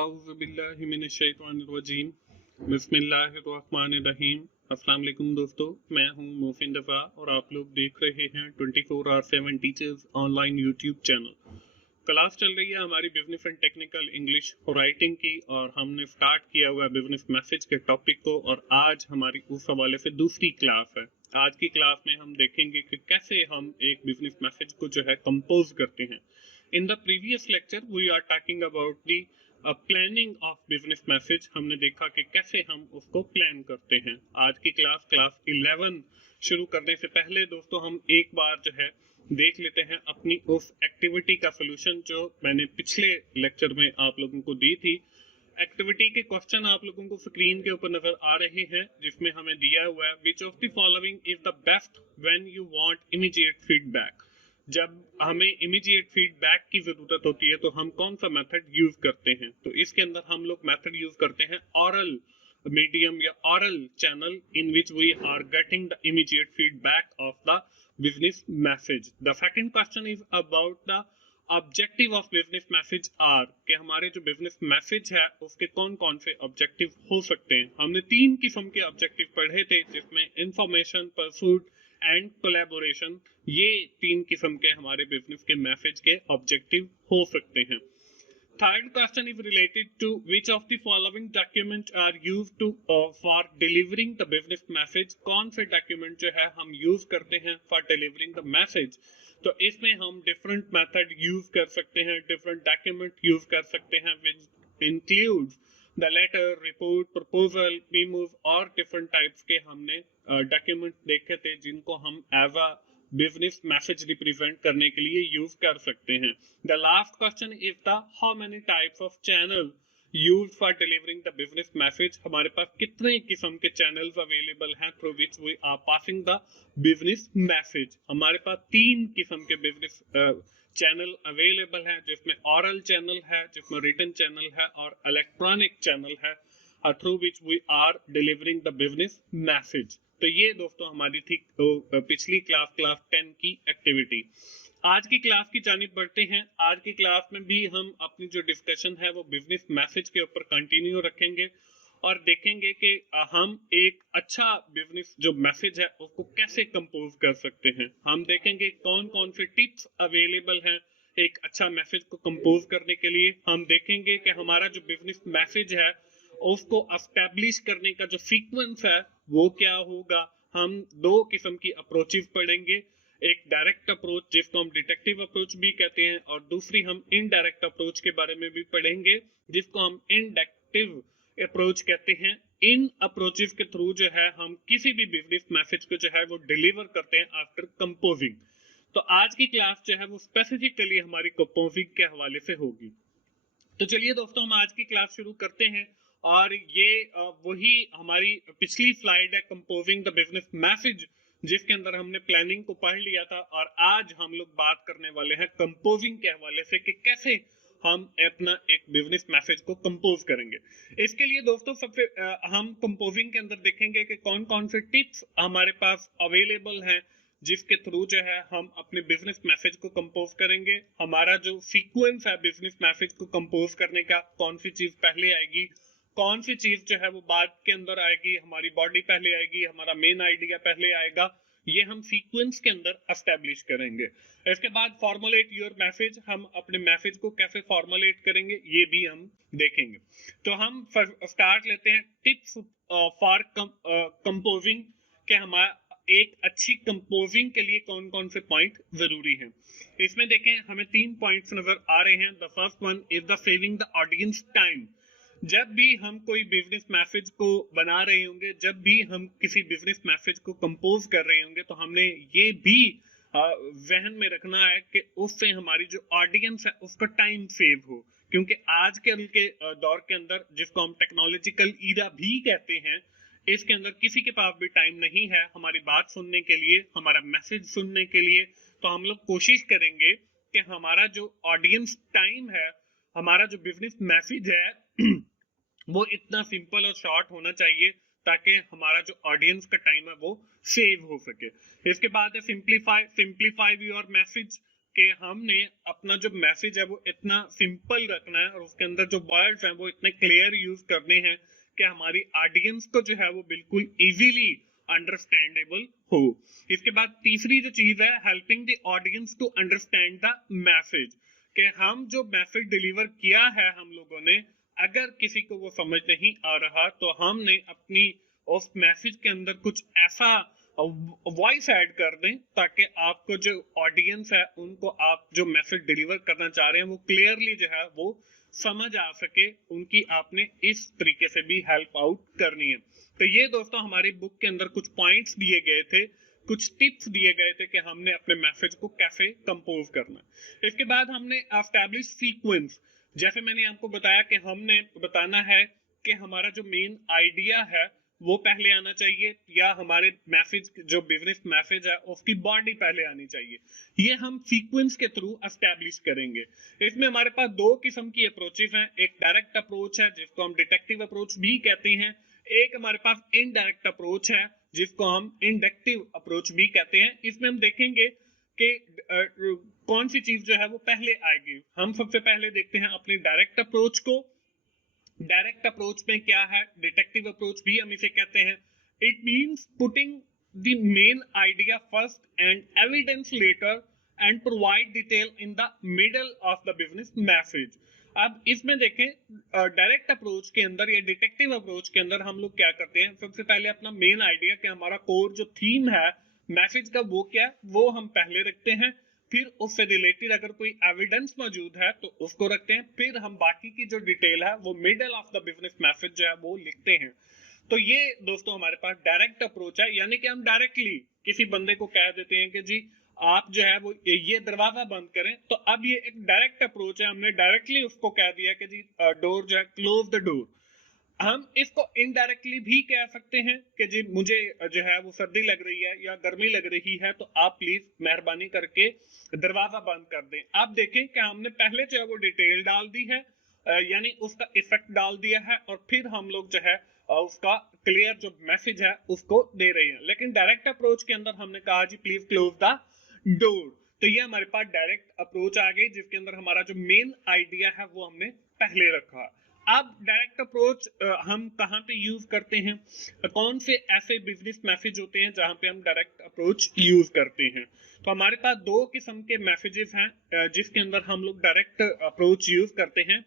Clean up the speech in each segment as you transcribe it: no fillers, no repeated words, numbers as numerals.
औज़ुबिल्लाहिमिनश्शैतानिर्रजीम बिस्मिल्लाहिर्रहमानिर्रहीम। अस्सलाम वालेकुम दोस्तों, मैं हूं मोहसिन रफ़ा और आप लोग देख रहे हैं 24/7 teachers online YouTube channel. Class चल रही है हमारी business and technical English writing की और हमने स्टार्ट किया हुआ है बिजनेस मैसेज के टॉपिक को और आज हमारी उस हवाले से दूसरी क्लास है। आज की क्लास में हम देखेंगे कि कैसे हम एक बिजनेस मैसेज को जो है कंपोज करते हैं। In the previous lecture we are talking about the planning of business message. हमने देखा कि कैसे हम उसको प्लान करते हैं। आज की क्लास 11 शुरू करने से पहले दोस्तों हम एक बार जो है देख लेते हैं अपनी उस एक्टिविटी का सोल्यूशन जो मैंने पिछले लेक्चर में आप लोगों को दी थी। एक्टिविटी के क्वेश्चन आप लोगों को स्क्रीन के ऊपर नजर आ रहे हैं जिसमें हमें दिया हुआ है विच of the following is the best when you want immediate feedback. जब हमें इमीडिएट फीडबैक की जरूरत होती है तो हम कौन सा मेथड यूज करते हैं। तो इसके अंदर हम लोग मेथड यूज करते हैं ऑरल मीडियम या oral channel in which we are getting the immediate feedback of the business message. The second question is about the objective of business message are कि हमारे जो बिजनेस मैसेज है उसके कौन कौन से ऑब्जेक्टिव हो सकते हैं। हमने 3 किस्म के ऑब्जेक्टिव पढ़े थे जिसमें इंफॉर्मेशन, परसूट एंड कोलैबोरेशन, ये 3 किस्म के हमारे बिजनेस के मैसेज के ऑब्जेक्टिव हो सकते हैं। Third question is related to which of the following document are used to for delivering the business message. कौन से डॉक्यूमेंट जो है हम यूज करते हैं फॉर डिलीवरिंग द मैसेज। तो इसमें हम डिफरेंट मेथड यूज कर सकते हैं, डिफरेंट डॉक्यूमेंट यूज कर सकते हैं which includes the letter, report, proposal, memos और डिफरेंट टाइप्स के हमने डॉक्यूमेंट देखे थे जिनको हम as a business message represent करने के लिए यूज कर सकते हैं। The last question is the how many types of channel use for delivering the business message. हमारे पास कितने किस्म के चैनल्स अवेलेबल हैं through which we are passing the business message. हमारे पास 3 किस्म के बिजनेस चैनल अवेलेबल है जिसमें ऑरल चैनल है, जिसमें रिटन चैनल है और इलेक्ट्रॉनिक चैनल है through which we are delivering the business message. तो ये दोस्तों हमारी थी पिछली क्लास 10 की एक्टिविटी। आज की क्लास की जानिब बढ़ते हैं। आज की क्लास में भी हम अपनी जो डिस्कशन है वो बिजनेस मैसेज के ऊपर कंटिन्यू रखेंगे और देखेंगे कि हम एक अच्छा बिजनेस जो मैसेज है उसको कैसे कंपोज कर सकते हैं। हम देखेंगे कौन कौन से टिप्स अवेलेबल हैं एक अच्छा मैसेज को कंपोज करने के लिए। हम देखेंगे कि हमारा जो बिजनेस मैसेज है उसको एस्टैब्लिश करने का जो सीक्वेंस है वो क्या होगा। हम 2 किस्म की अप्रोचेस पढ़ेंगे, एक डायरेक्ट अप्रोच जिसको हम डिटेक्टिव अप्रोच भी कहते हैं और दूसरी हम इनडायरेक्ट अप्रोच के बारे में भी पढ़ेंगे जिसको हम इंडक्टिव अप्रोच कहते हैं। इन अप्रोचेस के थ्रू जो है हम किसी भी बिजनेस मैसेज को जो है वो डिलीवर करते हैं आफ्टर कंपोजिंग। तो आज की क्लास जो है वो स्पेसिफिकली हमारी कंपोजिंग के हवाले से होगी। तो चलिए दोस्तों हम आज की क्लास शुरू करते हैं और ये वही हमारी पिछली स्लाइड है कंपोजिंग द बिजनेस मैसेज जिसके अंदर हमने प्लानिंग को पढ़ लिया था और आज हम लोग बात करने वाले हैं कंपोजिंग के हवाले से कि कैसे हम अपना एक बिजनेस मैसेज को कंपोज करेंगे। इसके लिए दोस्तों सबसे हम कंपोजिंग के अंदर देखेंगे कि कौन कौन से टिप्स हमारे पास अवेलेबल हैं जिसके थ्रू जो है हम अपने बिजनेस मैसेज को कंपोज करेंगे। हमारा जो सीक्वेंस है बिजनेस मैसेज को कंपोज करने का, कौन सी चीज पहले आएगी, कौन सी चीज जो है वो बाद के अंदर आएगी, हमारी बॉडी पहले आएगी, हमारा मेन आइडिया पहले आएगा, ये हम सीक्वेंस के अंदर एस्टैब्लिश करेंगे। इसके बाद फॉर्मुलेट योर मैसेज, हम अपने मैसेज को कैसे फॉर्मुलेट करेंगे ये भी हम देखेंगे। तो हम स्टार्ट लेते हैं टिप्स फॉर कंपोजिंग के हमारा एक अच्छी कंपोजिंग के लिए कौन कौन से पॉइंट जरूरी हैं। इसमें देखें हमें 3 पॉइंट्स नजर आ रहे हैं। The first one is the saving the audience time. जब भी हम कोई बिजनेस मैसेज को बना रहे होंगे, जब भी हम किसी बिजनेस मैसेज को कंपोज कर रहे होंगे तो हमने ये भी जहन में रखना है कि उससे हमारी जो ऑडियंस है उसका टाइम सेव हो, क्योंकि आज के दौर के अंदर जिसको हम टेक्नोलॉजिकल ईरा भी कहते हैं, इसके अंदर किसी के पास भी टाइम नहीं है हमारी बात सुनने के लिए, हमारा मैसेज सुनने के लिए। तो हम लोग कोशिश करेंगे कि हमारा जो ऑडियंस टाइम है, हमारा जो बिजनेस मैसेज है वो इतना सिंपल और शॉर्ट होना चाहिए ताकि हमारा जो ऑडियंस का टाइम है वो सेव हो सके। इसके बाद है सिंप्लीफाई योर मैसेज। कि हमने अपना जो मैसेज है वो इतना सिंपल रखना है और उसके अंदर जो वर्ड्स हैं वो इतने क्लियर यूज करने हैं कि हमारी ऑडियंस को जो है वो बिल्कुल इजीली अंडरस्टैंडेबल हो। इसके बाद तीसरी जो चीज है, helping the audience to understand the message, कि हम जो मैसेज डिलीवर किया है हम लोगों ने, अगर किसी को वो समझ नहीं आ रहा तो हमने अपनी उस मैसेज के अंदर कुछ ऐसा वॉइस ऐड कर दें ताकि आपको जो ऑडियंस है उनको आप जो मैसेज डिलीवर करना चाह रहे हैं वो क्लियरली जो है वो समझ आ सके, उनकी आपने इस तरीके से भी हेल्प आउट करनी है। तो ये दोस्तों हमारी बुक के अंदर कुछ पॉइंट्स दिए गए थे, कुछ टिप्स दिए गए थे कि हमने अपने मैसेज को कैसे कंपोज करना है। इसके बाद हमने एस्टैब्लिश सीक्वेंस, जैसे मैंने आपको बताया कि हमने बताना है कि हमारा जो मेन आइडिया है वो पहले आना चाहिए, या हमारे मैसेज जो बिजनेस मैसेज है उसकी बॉडी पहले आनी चाहिए। ये हम सीक्वेंस के थ्रू एस्टैब्लिश करेंगे। इसमें हमारे पास दो किस्म की अप्रोचेस हैं, एक डायरेक्ट अप्रोच है जिसको हम डिटेक्टिव अप्रोच भी कहते हैं, एक हमारे पास इनडायरेक्ट अप्रोच है जिसको हम इंडक्टिव अप्रोच भी कहते हैं। इसमें हम देखेंगे कि कौन सी चीज जो है वो पहले आएगी। हम सबसे पहले देखते हैं अपनी डायरेक्ट अप्रोच को। डायरेक्ट अप्रोच में क्या है, डिटेक्टिव अप्रोच भी हम इसे कहते हैं। It means putting the main idea first and evidence later and provide detail in the middle of the business message. अब इसमें देखें, डायरेक्ट अप्रोच के अंदर या डिटेक्टिव अप्रोच के अंदर हम लोग क्या करते हैं, सबसे पहले अपना मेन आइडिया कि हमारा कोर जो थीम है मैसेज का वो क्या है वो हम पहले रखते हैं, फिर उससे रिलेटेड अगर कोई एविडेंस मौजूद है तो उसको रखते हैं, फिर हम बाकी की जो डिटेल है वो middle of the business message जो है वो लिखते हैं। तो ये दोस्तों हमारे पास डायरेक्ट अप्रोच है, यानी कि हम डायरेक्टली किसी बंदे को कह देते हैं कि जी आप जो है वो ये दरवाजा बंद करें, तो अब ये एक डायरेक्ट अप्रोच है, हमने डायरेक्टली उसको कह दिया कि जी डोर जो है क्लोज द डोर। हम इसको इनडायरेक्टली भी कह सकते हैं कि जी मुझे जो है वो सर्दी लग रही है या गर्मी लग रही है तो आप प्लीज मेहरबानी करके दरवाजा बंद कर दें। आप देखें कि हमने पहले जो है वो डिटेल डाल दी है, यानी उसका इफेक्ट डाल दिया है, और फिर हम लोग जो है उसका क्लियर जो मैसेज है उसको दे रहे हैं। लेकिन डायरेक्ट अप्रोच के अंदर हमने कहा जी प्लीज क्लोज द डोर। तो ये हमारे पास डायरेक्ट अप्रोच आ गई जिसके अंदर हमारा जो मेन आइडिया है वो हमने पहले रखा। अब डायरेक्ट अप्रोच हम कहाँ पे यूज करते हैं, कौन से ऐसे बिजनेस मैसेज होते हैं जहां पे हम डायरेक्ट अप्रोच यूज करते हैं। तो हमारे पास दो किस्म के मैसेजेस हैं जिसके अंदर हम लोग डायरेक्ट अप्रोच यूज करते हैं।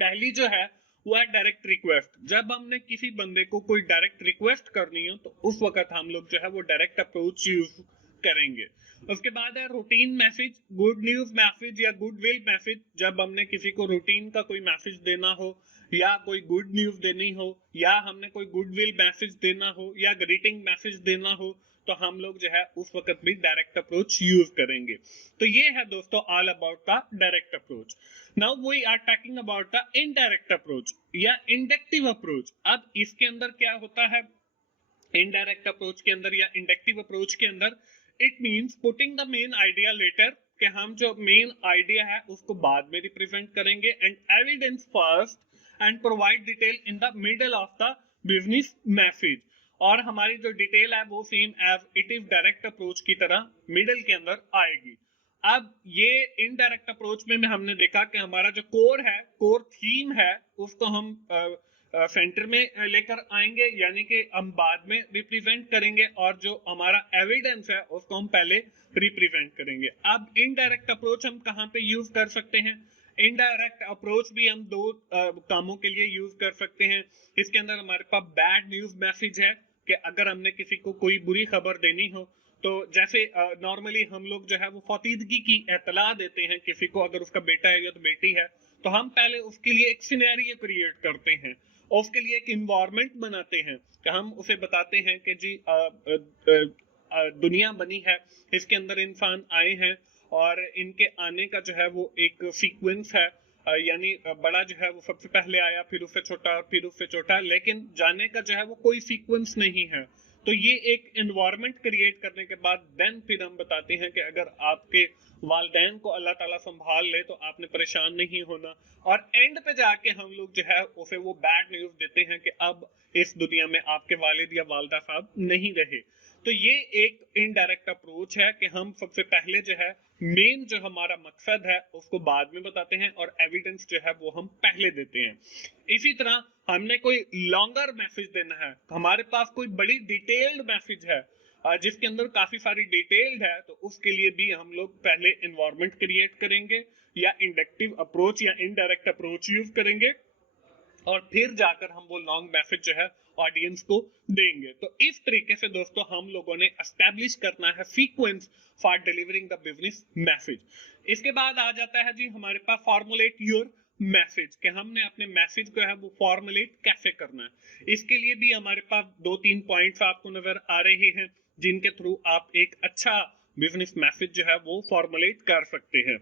पहली जो है वो है डायरेक्ट रिक्वेस्ट। जब हमने किसी बंदे को कोई डायरेक्ट रिक्वेस्ट करनी हो तो उस वक्त हम लोग जो है वो डायरेक्ट अप्रोच यूज करेंगे। उसके बाद है routine message, good news message या गुड विल मैसेज। जब हमने किसी को रूटीन का कोई मैसेज देना हो या कोई गुड न्यूज देनी हो या हमने कोई गुड विल मैसेज देना हो या ग्रीटिंग मैसेज देना हो तो हम लोग जो है उस वक्त भी डायरेक्ट अप्रोच यूज करेंगे। तो ये है दोस्तों all about the direct approach. Now we are talking about the indirect approach या इंडक्टिव अप्रोच। अब इसके अंदर क्या होता है, इनडायरेक्ट अप्रोच के अंदर या इंडक्टिव अप्रोच के अंदर, it means putting the main idea later, कि हम जो मेन आइडिया है उसको बाद में रिप्रेजेंट करेंगे, and evidence first and provide detail in the middle of the business message. और हमारी जो डिटेल है वो same as it is direct approach की तरह मिडल के अंदर आएगी। अब ये इनडायरेक्ट अप्रोच में हमने देखा कि हमारा जो कोर है, कोर थीम है, उसको हम सेंटर में लेकर आएंगे, यानी कि हम बाद में रिप्रेजेंट करेंगे, और जो हमारा एविडेंस है उसको हम पहले रिप्रेजेंट करेंगे। अब इनडायरेक्ट अप्रोच हम कहाँ पे यूज कर सकते हैं, इनडायरेक्ट अप्रोच भी हम दो कामों के लिए यूज कर सकते हैं। इसके अंदर हमारे पास बैड न्यूज मैसेज है कि अगर हमने किसी को कोई बुरी खबर देनी हो तो जैसे नॉर्मली हम लोग जो है वो फौतीदगी की इत्तला देते हैं किसी को, अगर उसका बेटा है या तो बेटी है, तो हम पहले उसके लिए एक सिनेरियो क्रिएट करते हैं, उसके लिए एक इन्वायरमेंट बनाते हैं कि हम उसे बताते हैं कि जी दुनिया बनी है, इसके अंदर इंसान आए हैं और इनके आने का जो है वो एक सीक्वेंस है, यानी बड़ा जो है वो सबसे पहले आया, फिर उससे छोटा, फिर उससे छोटा, लेकिन जाने का जो है वो कोई सीक्वेंस नहीं है। तो ये एक एनवायरनमेंट क्रिएट करने के बाद देन फिर हम बताते हैं कि अगर आपके वालिदैन को अल्लाह ताला संभाल ले तो आपने परेशान नहीं होना, और एंड पे जाके हम लोग जो है उसे वो बैड न्यूज देते हैं कि अब इस दुनिया में आपके वालिद या वालिदा साहब नहीं रहे। तो ये एक इनडायरेक्ट अप्रोच है कि हम सबसे पहले जो है मेन जो हमारा मकसद है उसको बाद में बताते हैं और एविडेंस जो है वो हम पहले देते हैं। इसी तरह हमने कोई लॉन्गर मैसेज देना है, हमारे पास कोई बड़ी डिटेल्ड मैसेज है जिसके अंदर काफी सारी डिटेल्ड है, तो उसके लिए भी हम लोग पहले एनवायरनमेंट क्रिएट करेंगे या इंडक्टिव अप्रोच या इनडायरेक्ट अप्रोच यूज करेंगे और फिर जाकर हम वो लॉन्ग मैसेज जो है ऑडियंस को देंगे। तो इस तरीके से दोस्तों हम लोगों ने एस्टैब्लिश करना है sequence for delivering the business message. इसके बाद आ जाता है जी हमारे पास फॉर्मुलेट योर मैसेज, कि हमने अपने मैसेज को है वो फॉर्मुलेट कैसे करना है। इसके लिए भी हमारे पास 2-3 पॉइंट्स आपको नजर आ रहे हैं जिनके थ्रू आप एक अच्छा बिजनेस मैसेज जो है वो फॉर्मुलेट कर सकते हैं।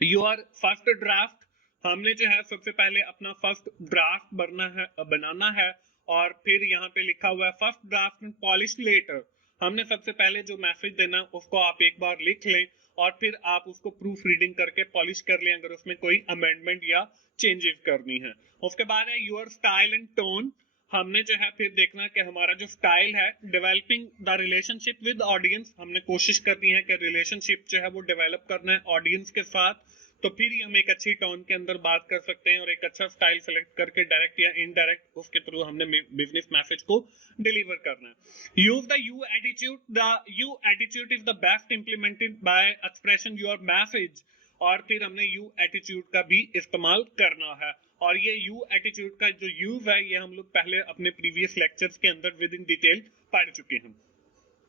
योर फर्स्ट ड्राफ्ट, हमने जो है सबसे पहले अपना फर्स्ट ड्राफ्ट बनाना है और फिर यहाँ पे लिखा हुआ है first draft and polish letter. हमने सबसे पहले जो मैसेज देना उसको आप एक बार लिख लें और फिर आप उसको प्रूफ रीडिंग करके पॉलिश कर लें अगर उसमें कोई अमेंडमेंट या चेंजेस करनी है। उसके बाद है योर स्टाइल एंड टोन, हमने जो है फिर देखना कि हमारा जो स्टाइल है developing the relationship with audience, हमने कोशिश करनी है कि रिलेशनशिप जो है वो डेवलप करना है ऑडियंस के साथ, तो फिर ही हम एक अच्छी टोन के अंदर बात कर सकते हैं और एक अच्छा स्टाइल सेलेक्ट करके डायरेक्ट या इनडायरेक्ट उसके थ्रू हमने बिजनेस मैसेज को डिलीवर करना है। Use the you attitude, the you attitude is the best implemented bye expression your message, और फिर हमने यू एटीट्यूड का भी इस्तेमाल करना है और ये यू एटीट्यूड का जो यूज है ये हम लोग पहले अपने प्रीवियस लेक्चर्स के अंदर विद इन डिटेल पढ़ चुके हैं।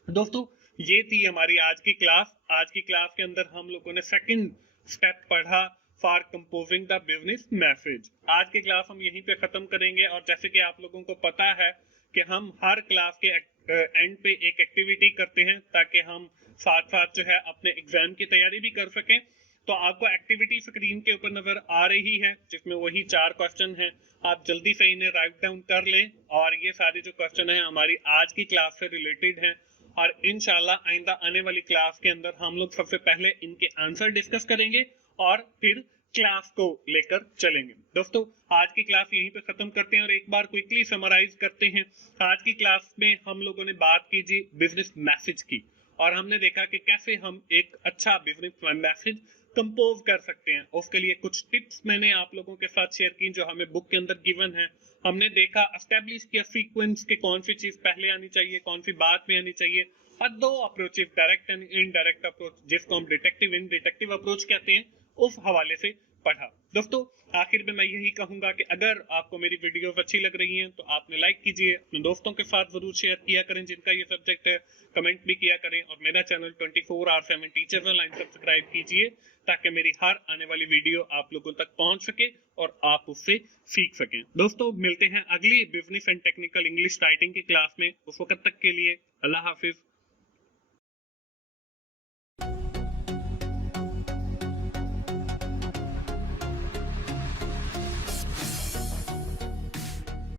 दोस्तों ये थी हमारी आज की क्लास। आज की क्लास के अंदर हम लोगों ने सेकंड स्टेप पढ़ा for composing the business message. आज की क्लास हम यहीं पे खत्म करेंगे और जैसे कि आप लोगों को पता है कि हम हर क्लास के एंड पे एक एक्टिविटी करते हैं ताकि हम साथ साथ जो है अपने एग्जाम की तैयारी भी कर सकें। तो आपको एक्टिविटी स्क्रीन के ऊपर नजर आ रही है जिसमें वही 4 क्वेश्चन हैं, आप जल्दी से इन्हें राइट डाउन कर लें और ये सारे जो क्वेश्चन हैं हमारी आज की क्लास से रिलेटेड हैं और इंशाल्लाह आइंदा आने वाली क्लास के अंदर हम लोग सबसे पहले इनके आंसर डिस्कस करेंगे और फिर क्लास को लेकर चलेंगे। दोस्तों आज की क्लास यहीं पे खत्म करते हैं और एक बार क्विकली समराइज करते हैं। आज की क्लास में हम लोगों ने बात की जी बिजनेस मैसेज की और हमने देखा कि कैसे हम एक अच्छा बिजनेस मैसेज कंपोज कर सकते हैं। उसके लिए कुछ टिप्स मैंने आप लोगों के साथ शेयर की जो हमें बुक के अंदर गिवन है। हमने देखा एस्टैब्लिश किया सीक्वेंस के कौन सी चीज पहले आनी चाहिए कौन सी बाद में आनी चाहिए और 2 approaches direct and indirect approach जिसको हम डिटेक्टिव अप्रोच कहते हैं उस हवाले से पढ़ा। दोस्तों आखिर में मैं यही कहूंगा कि अगर आपको मेरी वीडियोस अच्छी लग रही हैं तो आपने लाइक कीजिए, अपने दोस्तों के साथ जरूर शेयर किया करें जिनका ये सब्जेक्ट है, कमेंट भी किया करें और मेरा चैनल 24/7 टीचर्स ऑनलाइन सब्सक्राइब कीजिए ताकि मेरी हर आने वाली वीडियो आप लोगों तक पहुंच सके और आप उससे सीख सकें। दोस्तों मिलते हैं अगली business and technical English writing की क्लास में, उस वक्त तक के लिए अल्लाह हाफिज।